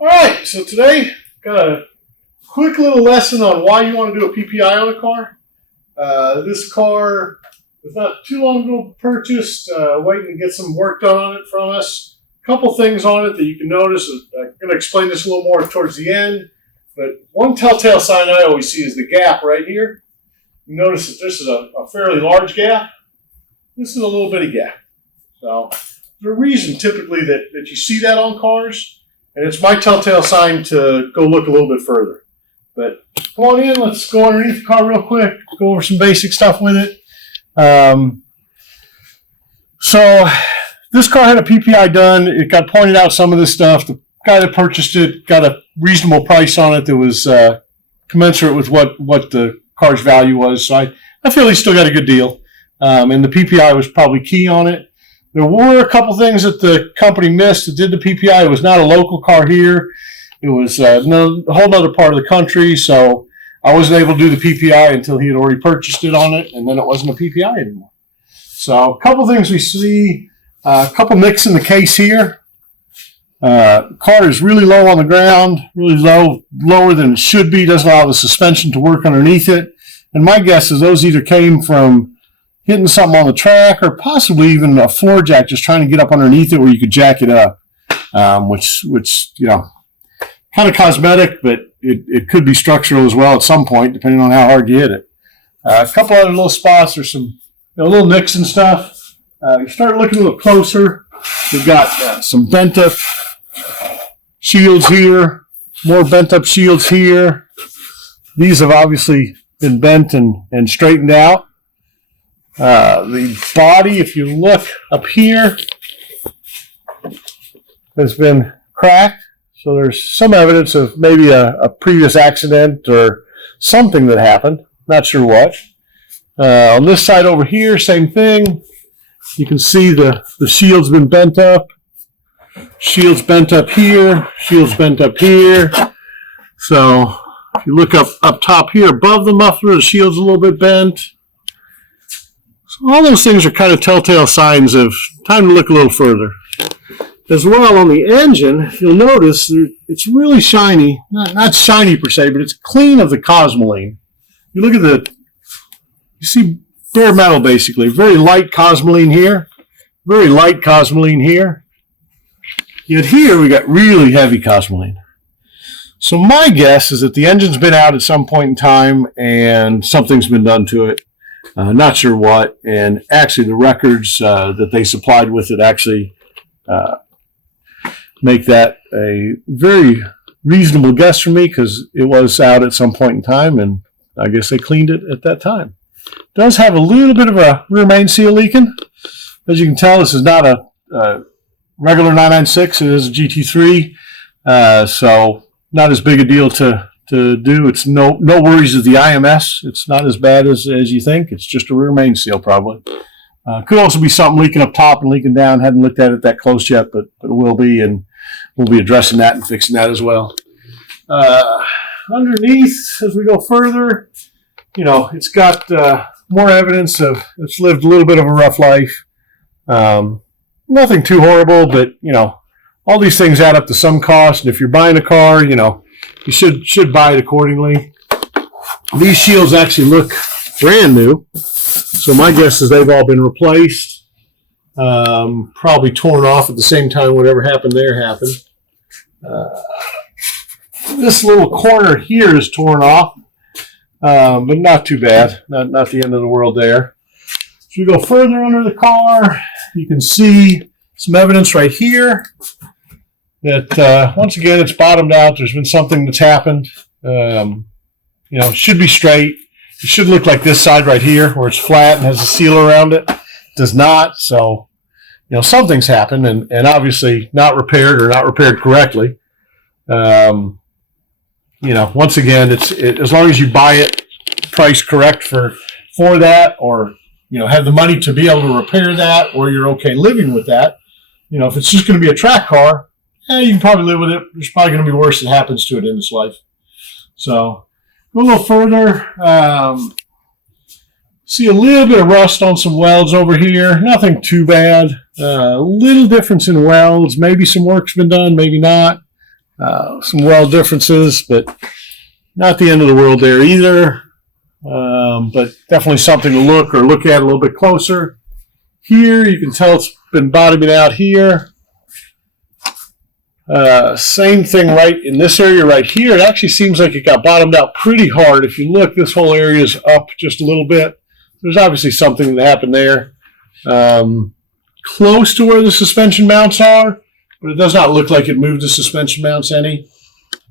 Alright, so today, got a quick little lesson on why you want to do a PPI on a car. This car was not too long ago purchased, waiting to get some work done on it from us. A couple things on it that you can notice. I'm going to explain this a little more towards the end, but one telltale sign I always see is the gap right here. You notice that this is a fairly large gap. This is a little bitty gap. So there's a reason typically that you see that on cars. And it's my telltale sign to go look a little bit further. But come on in, let's go underneath the car real quick, go over some basic stuff with it. So this car had a PPI done. It got pointed out some of this stuff. The guy that purchased it got a reasonable price on it that was commensurate with what the car's value was. So I feel he still got a good deal. And the PPI was probably key on it. There were a couple things that the company missed that did the PPI. It was not a local car here. It was a whole other part of the country, so I wasn't able to do the PPI until he had already purchased it on it, and then it wasn't a PPI anymore. So a couple things we see, a couple nicks in the case here. Car is really low on the ground, really low, lower than it should be, doesn't allow the suspension to work underneath it. And my guess is those either came from hitting something on the track, or possibly even a floor jack, just trying to get up underneath it where you could jack it up, which you know, kind of cosmetic, but it could be structural as well at some point, depending on how hard you hit it. A couple other little spots, there's some little nicks and stuff. You start looking a little closer. We've got some bent up shields here, more bent up shields here. These have obviously been bent and straightened out. The body, if you look up here, has been cracked. So there's some evidence of maybe a previous accident or something that happened. Not sure what. On this side over here, same thing. You can see the shield's been bent up. Shield's bent up here. Shield's bent up here. So if you look up top here above the muffler, the shield's a little bit bent. All those things are kind of telltale signs of time to look a little further. As well, on the engine, you'll notice it's really shiny. Not shiny per se, but it's clean of the cosmoline. You look at you see bare metal basically. Very light cosmoline here. Very light cosmoline here. Yet here we got really heavy cosmoline. So my guess is that the engine's been out at some point in time and something's been done to it. Not sure what, and actually the records that they supplied with it actually make that a very reasonable guess for me, because it was out at some point in time, and I guess they cleaned it at that time. It does have a little bit of a rear main seal leaking. As you can tell, this is not a regular 996, it is a GT3, so not as big a deal to do. It's no worries with the IMS. It's not as bad as you think. It's just a rear main seal probably. Could also be something leaking up top and leaking down. Hadn't looked at it that close yet, but it will be, and we'll be addressing that and fixing that as well. Underneath, as we go further, you know, it's got more evidence of it's lived a little bit of a rough life. Nothing too horrible, but you know, all these things add up to some cost. And if you're buying a car, you know, you should buy it accordingly. These shields actually look brand new, so my guess is they've all been replaced. Probably torn off at the same time whatever happened there happened. This little corner here is torn off, but not too bad. Not the end of the world there. As we go further under the car, you can see some evidence right here that once again it's bottomed out. There's been something that's happened. You know, it should be straight. It should look like this side right here where it's flat and has a seal around it. It does not, so you know, something's happened, and obviously not repaired or not repaired correctly. You know, once again, as long as you buy it priced correct for that, or you know, have the money to be able to repair that, or you're okay living with that. You know, if it's just going to be a track car, you can probably live with it. There's probably going to be worse that happens to it in this life. So, go a little further. See a little bit of rust on some welds over here. Nothing too bad. A little difference in welds. Maybe some work's been done, maybe not. Some weld differences, but not the end of the world there either. But definitely something to look at a little bit closer. Here, you can tell it's been bottoming out here. Same thing right in this area right here. It actually seems like it got bottomed out pretty hard. If you look, this whole area is up just a little bit. There's obviously something that happened there. Close to where the suspension mounts are, but it does not look like it moved the suspension mounts any.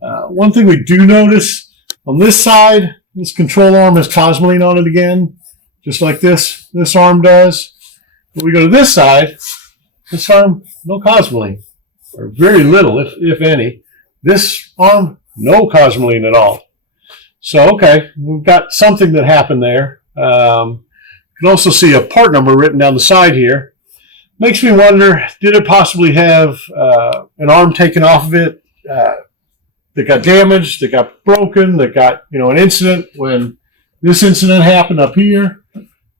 One thing we do notice on this side, this control arm has Cosmoline on it again, just like this arm does. When we go to this side, this arm, no Cosmoline, or very little, if any. This arm, no Cosmoline at all. So, okay, we've got something that happened there. You can also see a part number written down the side here. Makes me wonder, did it possibly have an arm taken off of it that got damaged, that got broken, that got, an incident when this incident happened up here?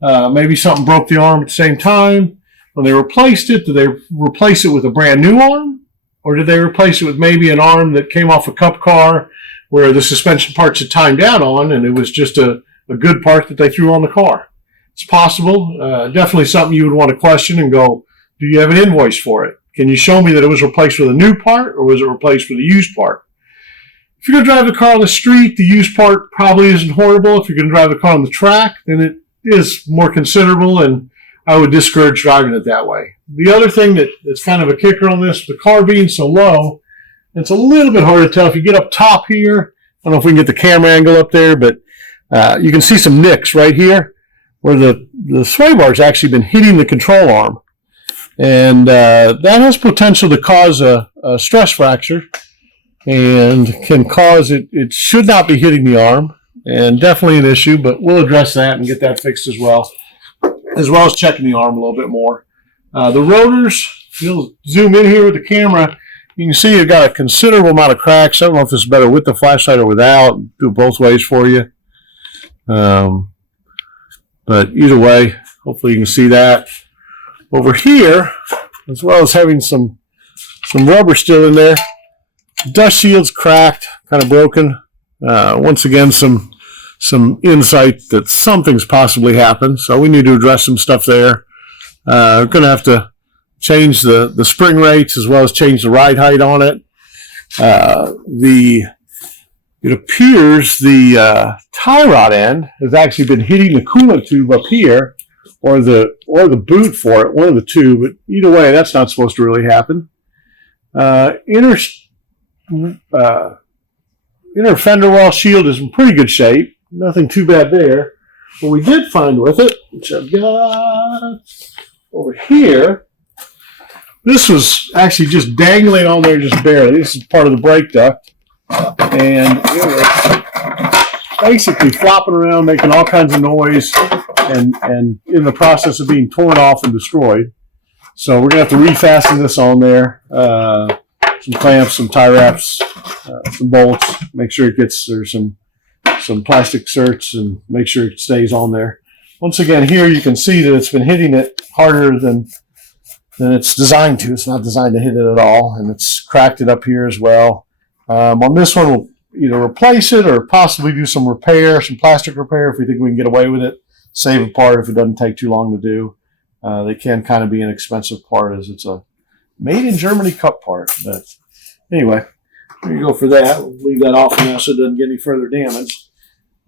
Maybe something broke the arm at the same time. When they replaced it, did they replace it with a brand new arm? Or did they replace it with maybe an arm that came off a cup car where the suspension parts had timed out on and it was just a good part that they threw on the car? It's possible. Definitely something you would want to question and go, do you have an invoice for it? Can you show me that it was replaced with a new part or was it replaced with a used part? If you're going to drive the car on the street, the used part probably isn't horrible. If you're going to drive the car on the track, then it is more considerable, and I would discourage driving it that way. The other thing that's kind of a kicker on this, the car being so low, it's a little bit hard to tell. If you get up top here, I don't know if we can get the camera angle up there, but you can see some nicks right here where the sway bar's actually been hitting the control arm. And that has potential to cause a stress fracture and can cause it should not be hitting the arm, and definitely an issue, but we'll address that and get that fixed as well as checking the arm a little bit more. The rotors, you'll zoom in here with the camera, you can see you've got a considerable amount of cracks. I don't know if it's better with the flashlight or without. Do it both ways for you. But either way, hopefully you can see that. Over here, as well as having some rubber still in there, dust shield's cracked, kind of broken. Once again, some insight that something's possibly happened, so we need to address some stuff there. We're going to have to change the spring rates as well as change the ride height on it. It appears the tie rod end has actually been hitting the coolant tube up here, or the boot for it, one of the two, but either way, that's not supposed to really happen. Inner fender well shield is in pretty good shape. Nothing too bad there. What we did find with it, which I've got over here, this was actually just dangling on there just barely. This is part of the brake duct. And it was basically flopping around, making all kinds of noise, and in the process of being torn off and destroyed. So we're going to have to refasten this on there. Some clamps, some tie wraps, some bolts, make sure it gets, there's some plastic certs, and make sure it stays on there. Once again, here you can see that it's been hitting it harder than it's designed to. It's not designed to hit it at all, and it's cracked it up here as well. On this one, we'll either replace it or possibly do some repair, some plastic repair if we think we can get away with it. Save a part if it doesn't take too long to do. They can kind of be an expensive part as it's a made in Germany cup part. But anyway, there you go for that. We'll leave that off now so it doesn't get any further damage.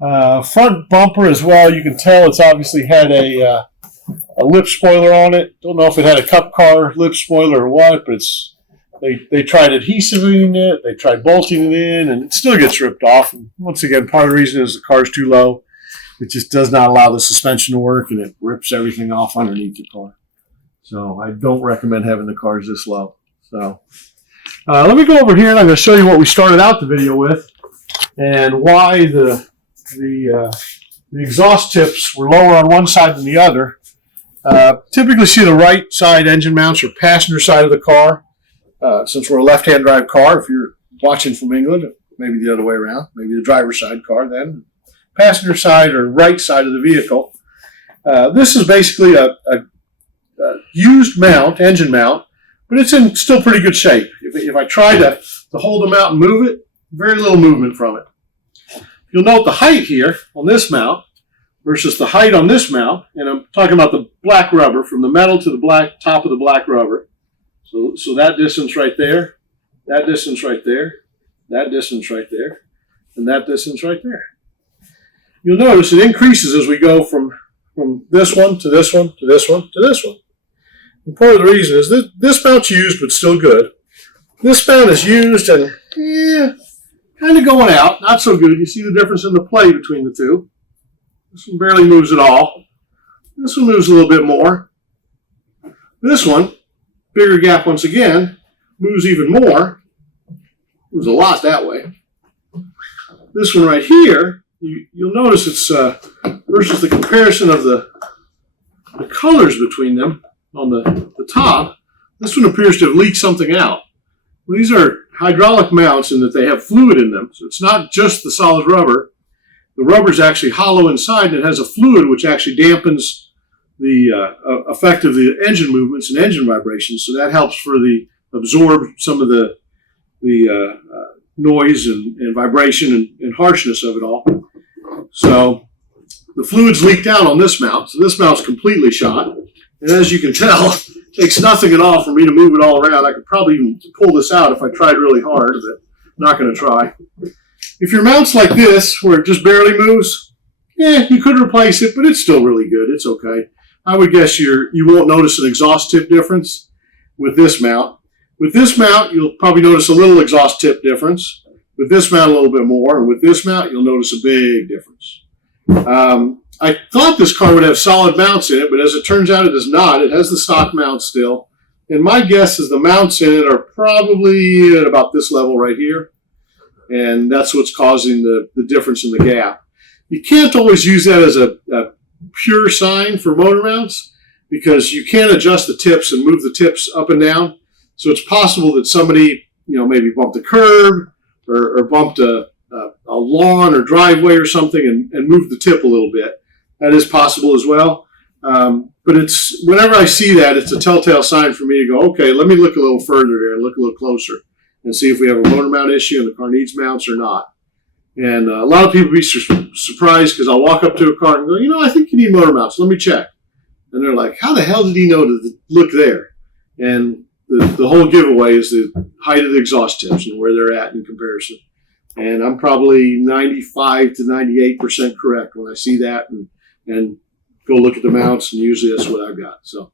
Front bumper as well, you can tell it's obviously had a lip spoiler on it. Don't know if it had a cup car lip spoiler or what, but they tried adhesiving it, they tried bolting it in, and it still gets ripped off. And once again, part of the reason is the car's too low. It just does not allow the suspension to work, and it rips everything off underneath the car. So I don't recommend having the cars this low. So let me go over here, and I'm going to show you what we started out the video with and why the exhaust tips were lower on one side than the other. Typically see the right side engine mounts or passenger side of the car. since we're a left-hand drive car, if you're watching from England, maybe the other way around, maybe the driver's side car then, passenger side or right side of the vehicle. This is basically a used mount, engine mount, but it's in still pretty good shape. If I try to hold the mount and move it, very little movement from it. You'll note the height here on this mount versus the height on this mount, and I'm talking about the black rubber, from the metal to the black top of the black rubber. So that distance right there, that distance right there, that distance right there, and that distance right there. You'll notice it increases as we go from this one to this one to this one to this one. And part of the reason is that this mount's used but still good. This mount is used and kind of going out, not so good. You see the difference in the play between the two. This one barely moves at all. This one moves a little bit more. This one, bigger gap once again, moves even more. Moves a lot that way. This one right here, you'll notice it's versus the comparison of the colors between them on the top, this one appears to have leaked something out. Well, these are hydraulic mounts in that they have fluid in them, so it's not just the solid rubber. The rubber is actually hollow inside, and it has a fluid which actually dampens the effect of the engine movements and engine vibrations, so that helps for absorb some of the noise and vibration and harshness of it all. So the fluid's leaked out on this mount, so this mount's completely shot. And as you can tell, it takes nothing at all for me to move it all around. I could probably even pull this out if I tried really hard, but I'm not going to try. If your mount's like this, where it just barely moves, you could replace it, but it's still really good. It's okay. I would guess you won't notice an exhaust tip difference with this mount. With this mount, you'll probably notice a little exhaust tip difference. With this mount, a little bit more. And with this mount, you'll notice a big difference. I thought this car would have solid mounts in it, but as it turns out, it does not. It has the stock mount still. And my guess is the mounts in it are probably at about this level right here. And that's what's causing the difference in the gap. You can't always use that as a pure sign for motor mounts because you can't adjust the tips and move the tips up and down. So it's possible that somebody, maybe bumped a curb or bumped a lawn or driveway or something and moved the tip a little bit. That is possible as well. But whenever I see that, it's a telltale sign for me to go, okay, let me look a little further here and look a little closer and see if we have a motor mount issue and the car needs mounts or not. And a lot of people be surprised because I'll walk up to a car and go, I think you need motor mounts. Let me check. And they're like, how the hell did he know to look there? And the whole giveaway is the height of the exhaust tips and where they're at in comparison. And I'm probably 95 to 98% correct when I see that and go look at the mounts, and usually that's what I've got. So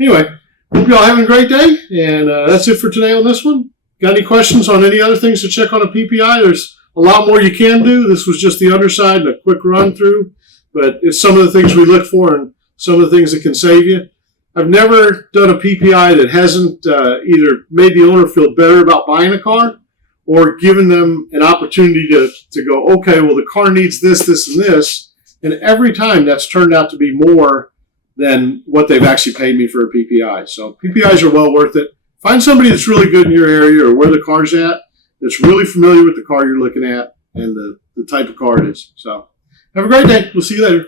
anyway, hope you all having a great day, and that's it for today on this one. Got any questions on any other things to check on a PPI? There's a lot more you can do. This was just the underside and a quick run through, but it's some of the things we look for and some of the things that can save you. I've never done a PPI that hasn't either made the owner feel better about buying a car or given them an opportunity to go, okay, well, the car needs this, this, and this. And every time that's turned out to be more than what they've actually paid me for a PPI. So PPIs are well worth it. Find somebody that's really good in your area or where the car's at, that's really familiar with the car you're looking at and the type of car it is. So have a great day. We'll see you later.